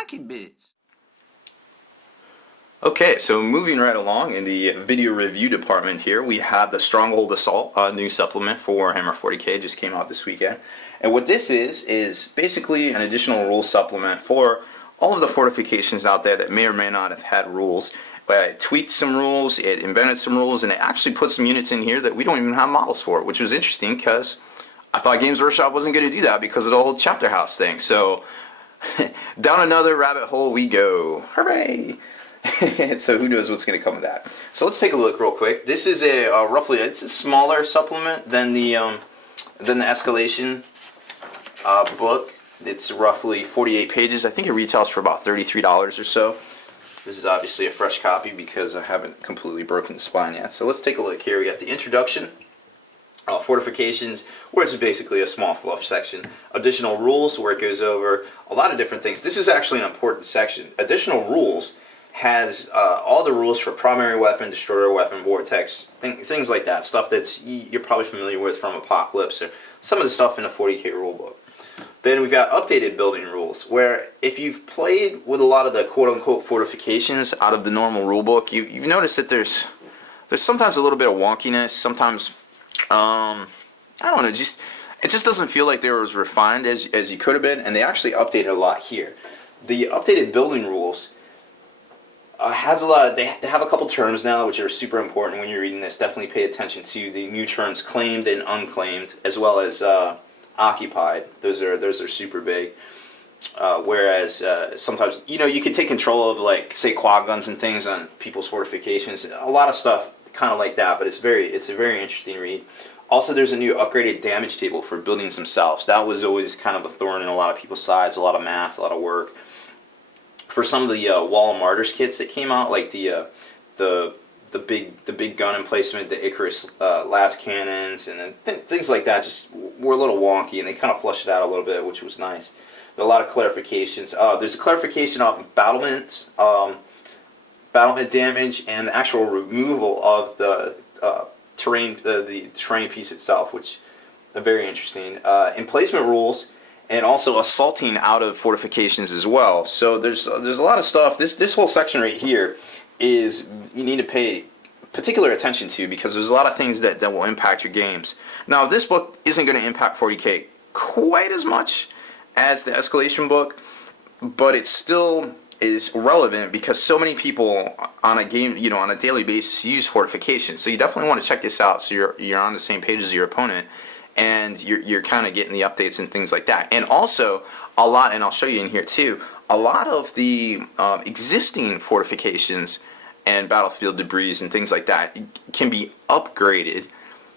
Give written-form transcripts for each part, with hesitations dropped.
wacky bits. Okay, so moving right along in the video review department here, we have the Stronghold Assault, a new supplement for Warhammer 40k, just came out this weekend. And what this is basically an additional rule supplement for all of the fortifications out there that may or may not have had rules. It tweaked some rules, it invented some rules, and it actually put some units in here that we don't even have models for, which was interesting because I thought Games Workshop wasn't going to do that because of the whole chapter house thing. So down another rabbit hole we go. Hooray! So who knows what's going to come of that. So let's take a look real quick. This is a roughly, it's a smaller supplement than the Escalation book. It's roughly 48 pages. I think it retails for about $33 or so. This is obviously a fresh copy because I haven't completely broken the spine yet. So let's take a look here. We got the introduction, fortifications, where it's basically a small fluff section. Additional rules, where it goes over a lot of different things. This is actually an important section. Additional rules has all the rules for primary weapon, destroyer weapon, vortex, things like that. Stuff that's you're probably familiar with from Apocalypse or some of the stuff in the 40k rulebook. Then we've got updated building rules, where if you've played with a lot of the quote-unquote fortifications out of the normal rulebook, you've noticed that there's sometimes a little bit of wonkiness. Sometimes I don't know, it just doesn't feel like they were as refined as you could have been, and they actually updated a lot here. The updated building rules has a lot of, they have a couple terms now which are super important when you're reading this. Definitely pay attention to the new terms claimed and unclaimed, as well as occupied. Those are super big. Whereas sometimes you can take control of, like, say, quad guns and things on people's fortifications. A lot of stuff kind of like that, but it's a very interesting read. Also, there's a new upgraded damage table for buildings themselves. That was always kind of a thorn in a lot of people's sides. A lot of math, a lot of work. For some of the Wall of Martyrs kits that came out, like the big gun emplacement, the Icarus last cannons, and things like that, just were a little wonky, and they kind of flushed it out a little bit, which was nice. There are a lot of clarifications. There's a clarification of battlement damage, and the actual removal of the terrain piece itself, which are very interesting. Emplacement rules. And also assaulting out of fortifications as well. So there's a lot of stuff. This whole section right here is you need to pay particular attention to, because there's a lot of things that will impact your games. Now, this book isn't going to impact 40k quite as much as the Escalation book, but it still is relevant because so many people on a game, on a daily basis use fortifications. So you definitely want to check this out so you're on the same page as your opponent. And you're kind of getting the updates and things like that. And also, a lot, and I'll show you in here too, a lot of the existing fortifications and battlefield debris and things like that can be upgraded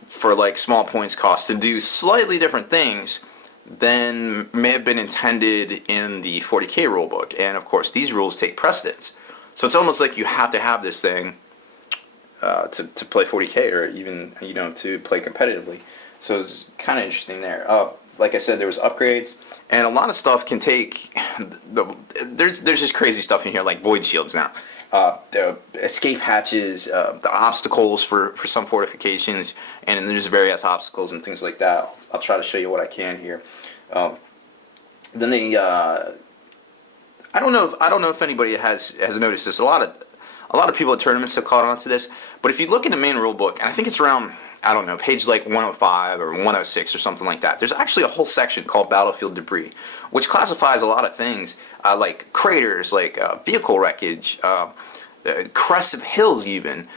for, like, small points cost to do slightly different things than may have been intended in the 40k rulebook. And of course, these rules take precedence. So it's almost like you have to have this thing to play 40k, or even to play competitively. So it's kind of interesting there. Like I said, there was upgrades, and a lot of stuff can take. There's just crazy stuff in here, like void shields now, the escape hatches, the obstacles for some fortifications, and then there's various obstacles and things like that. I'll try to show you what I can here. Then they, I don't know if anybody has noticed this. A lot of people at tournaments have caught on to this, but if you look in the main rule book, and I think it's around, I don't know, page like 105 or 106 or something like that, there's actually a whole section called Battlefield Debris, which classifies a lot of things, like craters, like vehicle wreckage, crests of hills even,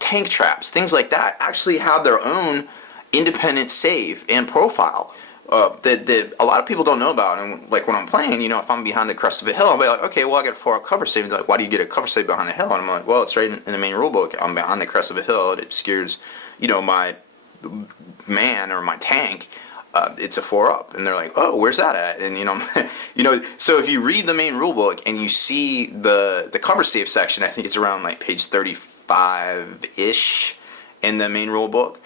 tank traps, things like that, actually have their own independent save and profile that a lot of people don't know about. And like when I'm playing, if I'm behind the crest of a hill, I'll be like, okay, well, I got a 4-hour cover save. And they're like, why do you get a cover save behind a hill? And I'm like, well, it's right in the main rulebook. I'm behind the crest of a hill. It obscures my man or my tank. It's a 4-up, and they're like, oh, where's that at? And so if you read the main rulebook and you see the cover save section, I think it's around like page 35-ish in the main rulebook.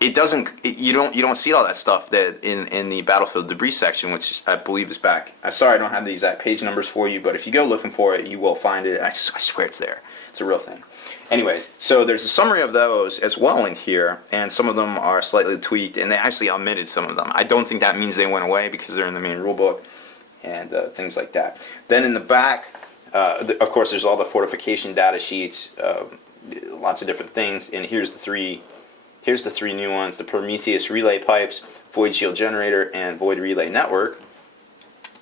You don't see all that stuff that in the battlefield debris section, which I believe is back. I'm sorry I don't have the exact page numbers for you, but if you go looking for it, you will find it. I swear it's there. It's a real thing. Anyways, so there's a summary of those as well in here, and some of them are slightly tweaked, and they actually omitted some of them. I don't think that means they went away because they're in the main rulebook. and things like that. Then in the back, of course, there's all the fortification data sheets, lots of different things. And here's the three new ones: the Prometheus relay pipes, Void Shield generator, and Void Relay network.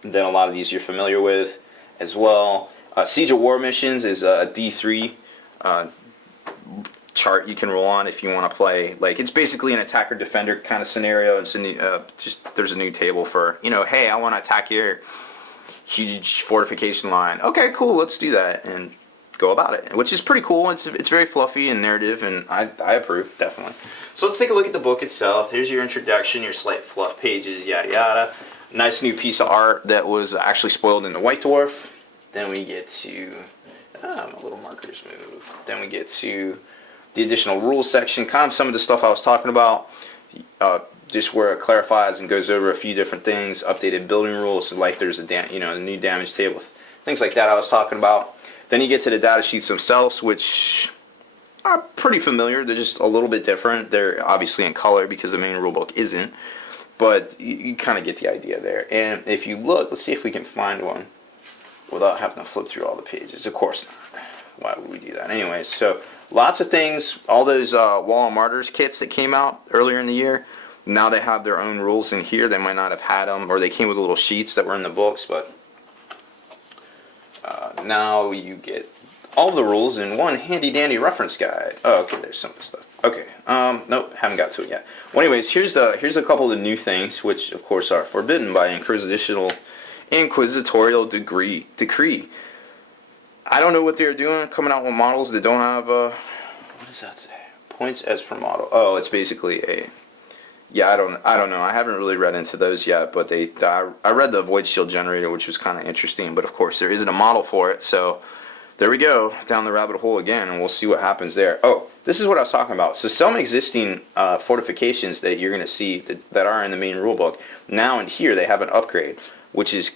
And then a lot of these you're familiar with as well. Siege of War missions is a D3 chart you can roll on if you want to play. Like, it's basically an attacker defender kind of scenario. It's just there's a new table for, hey, I want to attack your huge fortification line. Okay, cool, let's do that and go about it, which is pretty cool. It's very fluffy and narrative, and I approve, definitely. So let's take a look at the book itself. There's your introduction, your slight fluff pages, yada yada. Nice new piece of art that was actually spoiled in the White Dwarf. Then we get to my little markers move. Then we get to the additional rules section, kind of some of the stuff I was talking about, just where it clarifies and goes over a few different things, updated building rules, like there's a new damage table, things like that I was talking about. Then you get to the data sheets themselves, which are pretty familiar. They're just a little bit different. They're obviously in color because the main rulebook isn't, but you kind of get the idea there. And if you look, let's see if we can find one without having to flip through all the pages. Of course not. Why would we do that? Anyways, so lots of things. All those Wall of Martyrs kits that came out earlier in the year, now they have their own rules in here. They might not have had them, or they came with little sheets that were in the books, but now you get all the rules in one handy dandy reference guide. Oh, okay, there's some of the stuff. Okay, nope, haven't got to it yet. Well, anyways, here's a couple of the new things, which of course are forbidden by inquisitorial decree. I don't know what they're doing, coming out with models that don't have what does that say? Points as per model. Oh, it's basically a, yeah, I don't know. I haven't really read into those yet, but I read the Void Shield generator, which was kind of interesting, but of course there isn't a model for it, so there we go, down the rabbit hole again, and we'll see what happens there. Oh, this is what I was talking about. So some existing fortifications that you're going to see that are in the main rulebook, now in here they have an upgrade, which is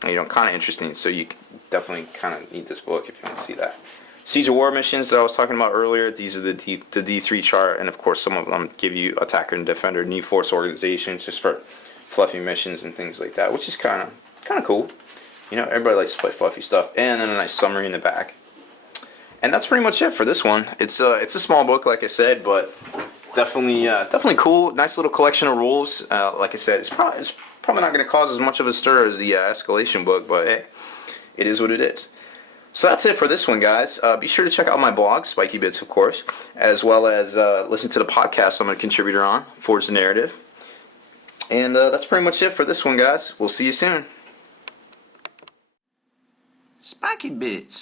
kind of interesting. So you definitely kind of need this book if you want to see that. Siege of War missions that I was talking about earlier, these are the D3 chart, and of course some of them give you attacker and defender, new force organizations, just for fluffy missions and things like that, which is kind of cool. Everybody likes to play fluffy stuff, and then a nice summary in the back. And that's pretty much it for this one. It's a small book, like I said, but definitely cool. Nice little collection of rules. Like I said, it's probably not going to cause as much of a stir as the escalation book, but hey, it is what it is. So that's it for this one, guys. Be sure to check out my blog, Spiky Bits, of course, as well as listen to the podcast I'm a contributor on, Forge the Narrative. And that's pretty much it for this one, guys. We'll see you soon. Spiky Bits.